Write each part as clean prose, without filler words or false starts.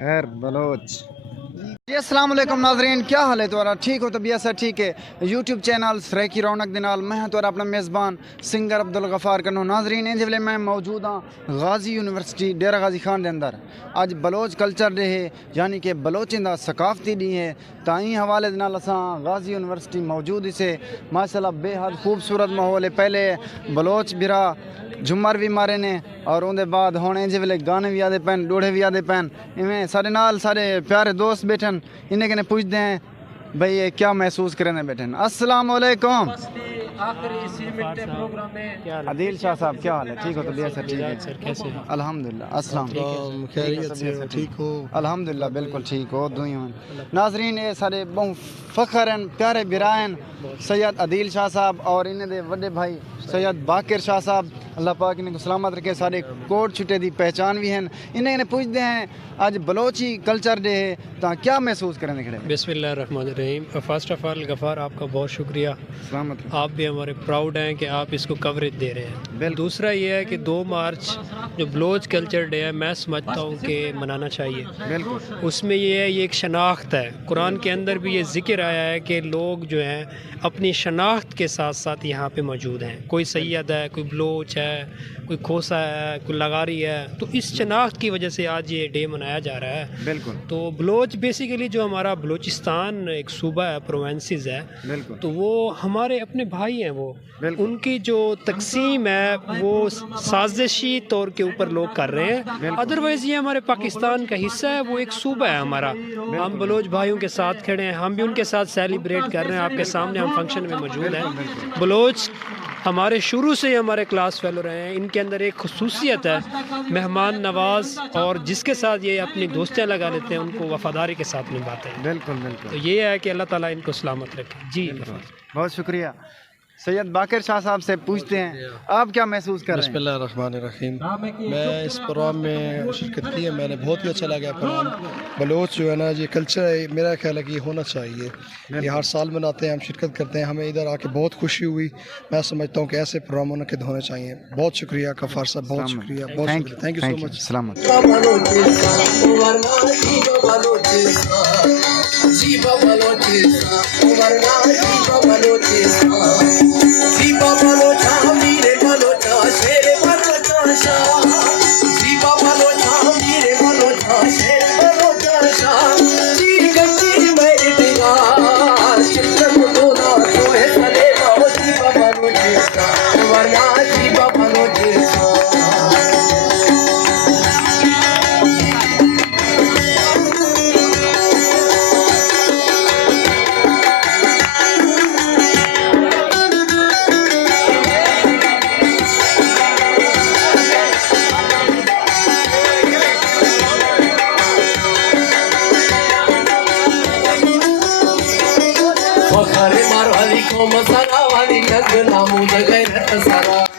खैर बलोच जी। अस्सलाम वालेकुम नाज़रीन, क्या हाल है तुम्हारा? ठीक हो? तबीयत से ठीक है? यूट्यूब चैनल सराइकी रौनक दे नाल मैं तुम्हारा अपना मेज़बान सिंगर अब्दुल गफ़ार कन्नू। नाज़रीन इंज वेले मैं मौजूद हाँ गाजी यूनिवर्सिटी डेरा गाजी खान के अंदर। अज बलोच कल्चर डे है, यानी कि बलोचें दा सकाफती डी है। ताई हवाले दे नाल असां गाजी यूनिवर्सिटी मौजूद इसे माशाल्लाह बेहद खूबसूरत माहौल है। पहले बलोच बिरा झुमर भी मारे ने और उनके बाद हुण इंज वेले गाने भी आदे पैन, डोड़े भी आदे पैन। इवें सारे नाल सारे प्यारे दोस्त बैठन, इन्हें कने पूछते हैं भाई ये क्या महसूस करें बैठन। अस्सलाम वालेकुम आदिल शाह साहब, क्या हाल है? ठीक हो? तबीयत से ठीक है? कैसे? अल्हम्दुलिल्लाह। अस्सलाम खैरियत से हो? ठीक हो? अल्हम्दुलिल्लाह बिल्कुल ठीक हो। दुनिया नाजरीन ये सारे बहु फखर हैं, प्यारे बिरायन सैयद आदिल शाह साहब और इन्हें दे वड्डे भाई सैयद बाकिर शाह साहब। अल्लाह पाक इन्हें को सलामत रखे। सारे कोट छुटे दी पहचान भी हैं। इन्हें पूछते हैं आज बलोची कल्चर डे है तो क्या महसूस करें खड़े? बिस्मिल्लाहिर्रहमानिर्रहीम। फ़र्स्ट ऑफ़ ऑल गफ़ार आपका बहुत शुक्रिया, सलामत। आप भी हमारे प्राउड हैं कि आप इसको कवरेज दे रहे हैं। दूसरा ये है कि 2 मार्च जो बलोच कल्चर डे है मैं समझता हूँ कि मनाना चाहिए। बिल्कुल उसमें ये है, ये एक शनाख्त है। कुरान के अंदर भी ये जिक्र आया है कि लोग जो हैं अपनी शनाख्त के साथ साथ यहाँ पे मौजूद हैं। कोई सैयद है, कोई बलोच है, कोई खोसा है, कोई लगारी है। तो इस शनाख्त की वजह से आज ये डे मनाया जा रहा है। बिल्कुल। तो बलोच बेसिकली जो हमारा बलोचिस्तान एक सूबा है, प्रोविंसेस है, बिल्कुल, तो वो हमारे अपने भाई हैं। वो उनकी जो तकसीम है वो साजिशी तौर के ऊपर लोग कर रहे हैं। अदरवाइज़ ये हमारे पाकिस्तान का हिस्सा है, वो एक सूबा है हमारा। हम बलोच भाइयों के साथ खड़े हैं, हम भी उनके साथ सेलिब्रेट कर रहे हैं। आपके सामने हम फंक्शन में मौजूद हैं। बलोच हमारे शुरू से ही हमारे क्लास फेलो रहे हैं। इनके अंदर एक खसूसियत है मेहमान नवाज, और जिसके साथ ये अपनी दोस्तियाँ लगा लेते हैं उनको वफादारी के साथ निभाते हैं। बिल्कुल बिल्कुल। तो ये है कि अल्लाह ताला इनको सलामत रखे। जी बहुत शुक्रिया। सैयद बाकिर शाह साहब से पूछते हैं आप क्या महसूस कर रहे हैं? बिस्मिल्लाहिर्रहमानिर्रहीम। मैं इस प्रोग्राम में शिरकत की है, मैंने बहुत ही अच्छा लगा प्रोग्राम। बलोच जो है ना ये कल्चर है, मेरा ख्याल है कि ये होना चाहिए। ये हर साल मनाते हैं, हम शिरकत करते हैं, हमें इधर आके बहुत खुशी हुई। मैं समझता हूँ कि ऐसे प्रोग्राम मुनक़िद होने चाहिए। बहुत शुक्रिया गफ़ार साहब, बहुत शुक्रिया, बहुत शुक्रिया। Thank you so much. सलामत।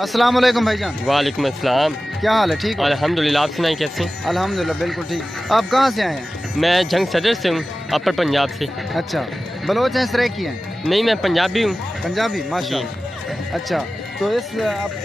अस्सलाम वालेकुम भाईजान। वालेकुम अस्सलाम। क्या हाल है? ठीक हो? अल्हम्दुलिल्लाह। आप सुनाइए कैसे? अल्हम्दुलिल्लाह बिल्कुल ठीक। आप कहाँ से आए हैं? मैं जंग सदर से हूँ, अपर पंजाब से। अच्छा, बलोच हैं, सराइकी हैं? नहीं, मैं पंजाबी हूँ। पंजाबी, माशाअल्लाह। अच्छा, तो इस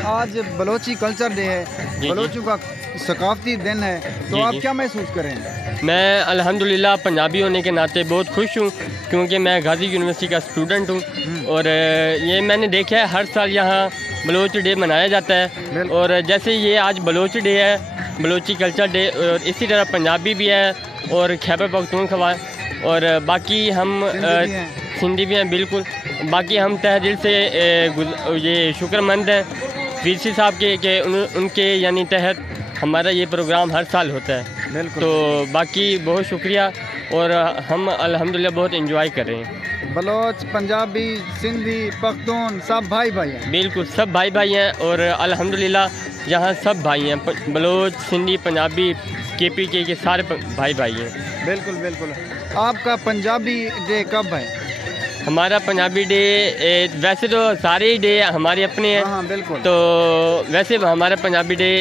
आज बलोची कल्चर डे है, बलोचों का सकाफती दिन है, तो आप क्या महसूस करें? मैं अल्हम्दुलिल्लाह पंजाबी होने के नाते बहुत खुश हूँ, क्योंकि मैं गाजी यूनिवर्सिटी का स्टूडेंट हूँ। और ये मैंने देखा है हर साल यहाँ बलोच डे मनाया जाता है। और जैसे ये आज बलोच डे है, बलोची कल्चर डे, और इसी तरह पंजाबी भी है और खैबर पख्तूनख्वा और बाकी हम सिंधी भी हैं। बिल्कुल। बाकी हम तहे दिल से ये शुक्रमंद हैं वीसी साहब के उनके यानी तहत हमारा ये प्रोग्राम हर साल होता है। तो बाकी बहुत शुक्रिया, और हम अल्हम्दुलिल्लाह बहुत एंजॉय कर रहे हैं। बलोच, पंजाबी, सिंधी, पख्तून सब भाई भाई हैं। बिल्कुल, सब भाई भाई हैं और अल्हम्दुलिल्लाह यहाँ सब भाई हैं। बलोच, सिंधी, पंजाबी, KPK के सारे भाई भाई हैं। बिल्कुल बिल्कुल। आपका पंजाबी डे कब है? हमारा पंजाबी डे वैसे तो सारे ही डे हमारे अपने हैं। हाँ बिल्कुल। तो वैसे हमारा पंजाबी डे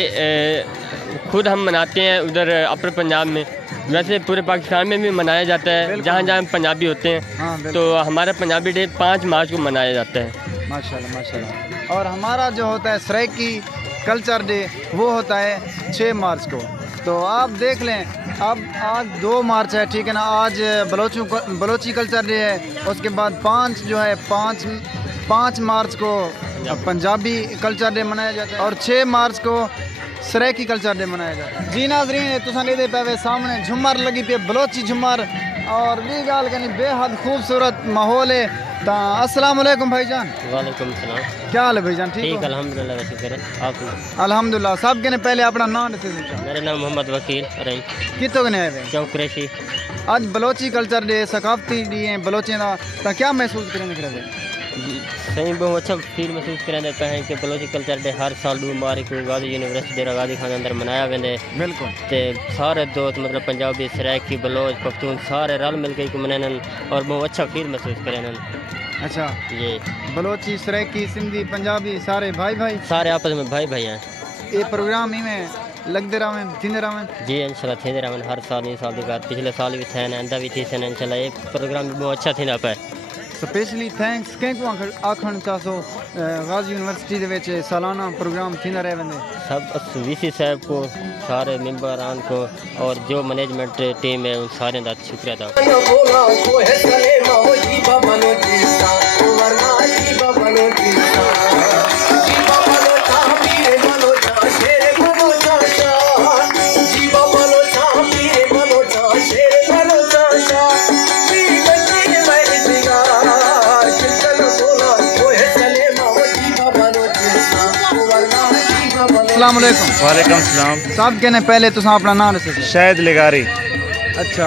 खुद हम मनाते हैं उधर अपर पंजाब में, वैसे पूरे पाकिस्तान में भी मनाया जाता है, जहाँ जहाँ पंजाबी होते हैं। हाँ बिल्कुल। तो हमारा पंजाबी डे 5 मार्च को मनाया जाता है। माशाल्लाह माशाल्लाह। और हमारा जो होता है सराइकी कल्चर डे वो होता है 6 मार्च को। तो आप देख लें, अब आज 2 मार्च है, ठीक है ना, आज बलोची कल्चर डे है, उसके बाद 5 जो है 5 मार्च को पंजाबी कल्चर डे मनाया जाता है और 6 मार्च को सराइकी कल्चर डे मनाया जाता है। जी नाज़रीन, तुसां दे पे सामने झुमर लगी पे, बलोची झुमर, और भी गाल कनी बेहद खूबसूरत माहौल है। तो अस्सलाम वालेकुम भाईजान। वालेकुम सलाम। क्या हाल है भाईजान? ठीक, अल्हम्दुलिल्लाह, वैसे करे आप? अल्हम्दुलिल्लाह। सब के पहले अपना नाम दसे। मेरा नाम मोहम्मद वकील रही, कितों ने आए चौक कुरैशी। आज बलोची कल्चर डे सकाफती डी है बलोचियों का, तो क्या महसूस करें दिख रहे? सही बहुत अच्छा फील महसूस करें देता है कि बलोची कल्चर डे हर साल 2 मार्च को गाजी यूनिवर्सिटी डेरा गाजी खान अंदर मनाया वेंदे। बिल्कुल। ते सारे दोस्त मतलब पंजाबी, सराइकी, बलोच, पख्तून सारे रल मिल के मनाने और बहुत अच्छा फील महसूस करें। अच्छा, ये बलोची, सराइकी, सिंधी, पंजाबी सारे भाई भाई, सारे आपस में भाई भाई हैं। ये प्रोग्राम ही में लगते रहें, थींदे रहें? जी इंशाल्लाह थींदे रहें। हर साल ये साल बाद पिछले साल भी थे, आंदा भी थी सन। इंशाल्लाह ये प्रोग्राम भी बहुत अच्छा थींदा पे। स्पेशली थैंक्स कंहिं आखण चाहो गाजी यूनिवर्सिटी दे विच सालाना प्रोग्राम थींदा रहे वेंदे? सब वीसी साहब को, सारे मेंबरान को और जो मैनेजमेंट टीम है उन सारे का शुक्रिया अदा। अस्सलाम वालेकुम। वालेकुम सलाम। सब कहने पहले तुसां अपना नाम दसो। शायद लिगारी। अच्छा,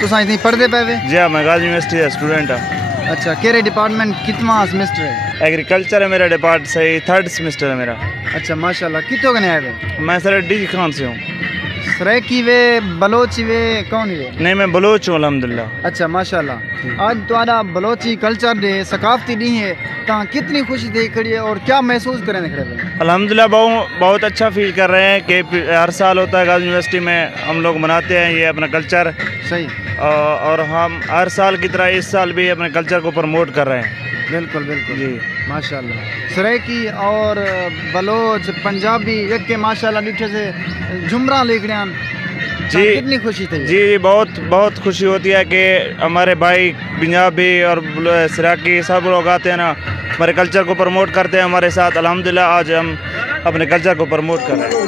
तुसां इतनी पढ़दे पे वे? जी हाँ, मैं गाजी यूनिवर्सिटी का स्टूडेंट हाँ। अच्छा, केरे डिपार्टमेंट कितना सेमेस्टर है? एग्रीकल्चर है मेरा डिपार्ट, सही 3rd सेमेस्टर है मेरा। अच्छा माशाल्लाह। कितों कने आए वे? मैं सर डी खान से हूँ। सराइकी वे, बलोची वे, कौन वे? नहीं, मैं बलोच हूँ अल्हम्दुलिल्लाह। अच्छा माशाल्लाह। आज तुम्हारा बलोची कल्चर डे सकाफती डी है, तो कितनी खुशी देख खड़ी है और क्या महसूस करें दिख रहे हैं? अल्हम्दुलिल्लाह बहुत अच्छा फील कर रहे हैं कि हर साल होता है गाजी यूनिवर्सिटी में, हम लोग मनाते हैं ये अपना कल्चर। सही। और हम हर साल की तरह इस साल भी अपने कल्चर को प्रमोट कर रहे हैं। बिल्कुल बिल्कुल जी माशाल्लाह। सराइकी और बलोच, पंजाबी एक के माशाल्लाह डिठे से झुमरा लिख रहे हैं। जी कितनी खुशी थी? जी बहुत खुशी होती है कि हमारे भाई पंजाबी और सराइकी सब लोग आते हैं ना, हमारे कल्चर को प्रमोट करते हैं हमारे साथ। अल्हम्दुलिल्लाह आज हम अपने कल्चर को प्रमोट कर रहे हैं।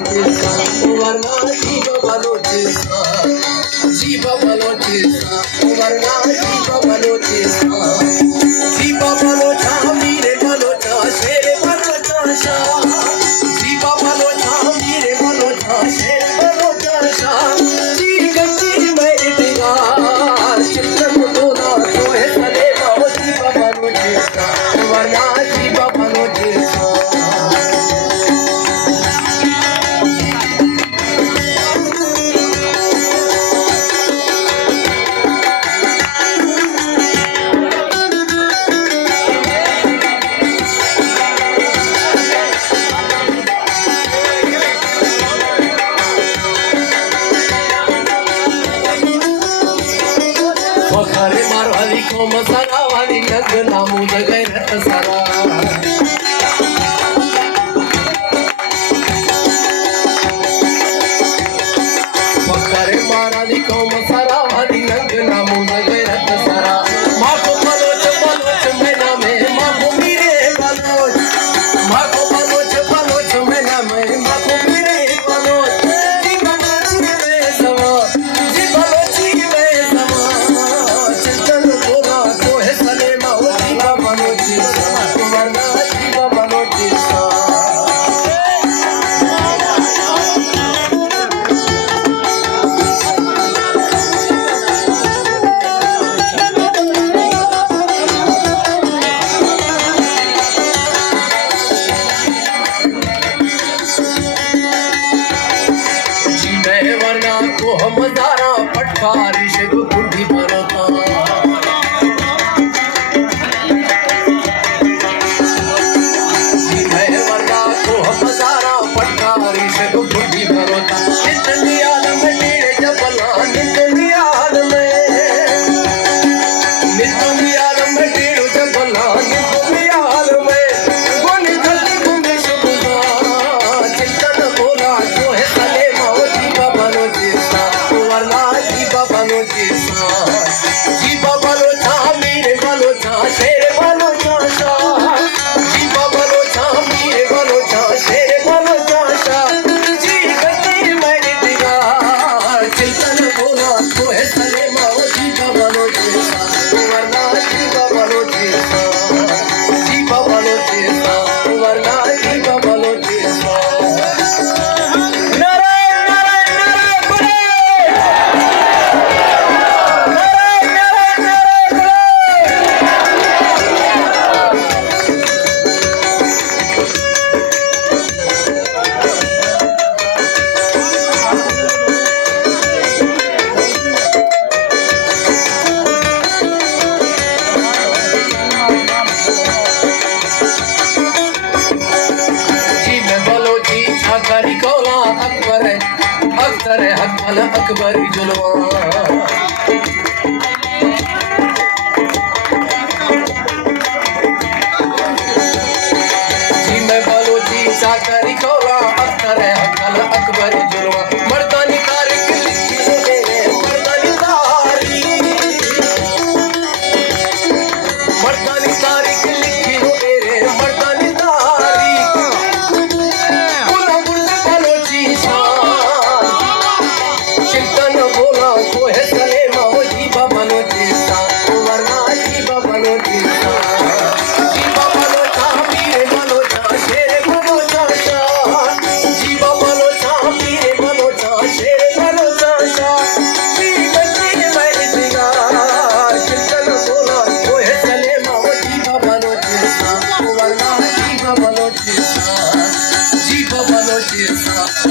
शेर बलोचा शाह जीवा बलोचा मीर बलोचा शेर बलोचा शाह जी गति मेरी दीवार चिल्तन बोला तो है सलेमा जीवा बलोचे शाह वरना जीवा बलोचे शाह जीवा बलोचे शाह वरना जीवा बलोचे शाह नारायण नारायण नारायण बोले नारायण नारायण नारायण बोले जी मैं बोलो जी छाकारी कोला अकबर है अख्तर है हकमल अकबरी जुलवा जी मैं बोलो जी छाकारी कोला अख्तर है हकमल अकबरी जुलवा मर्दानी तारीख लिखी है मर्दानी तारीख लिखी हो रे मर्दानी तारीख बुला बुला बलोची शान चिंतन बोला को है सलेमा हो जीवा बलोची शान वरना जीवा बलोची शान जीवा बलोचा मीरे बलोचा शेर बलोचा शान जीवा बलोचा मीरे बलोचा शेर बलोचा शान जी बच्ची मेरी दिगार चिंतन बोला को है सलेमा हो जीवा बलोची शान वरना जीवा बलोची शान जीवा बलोची शान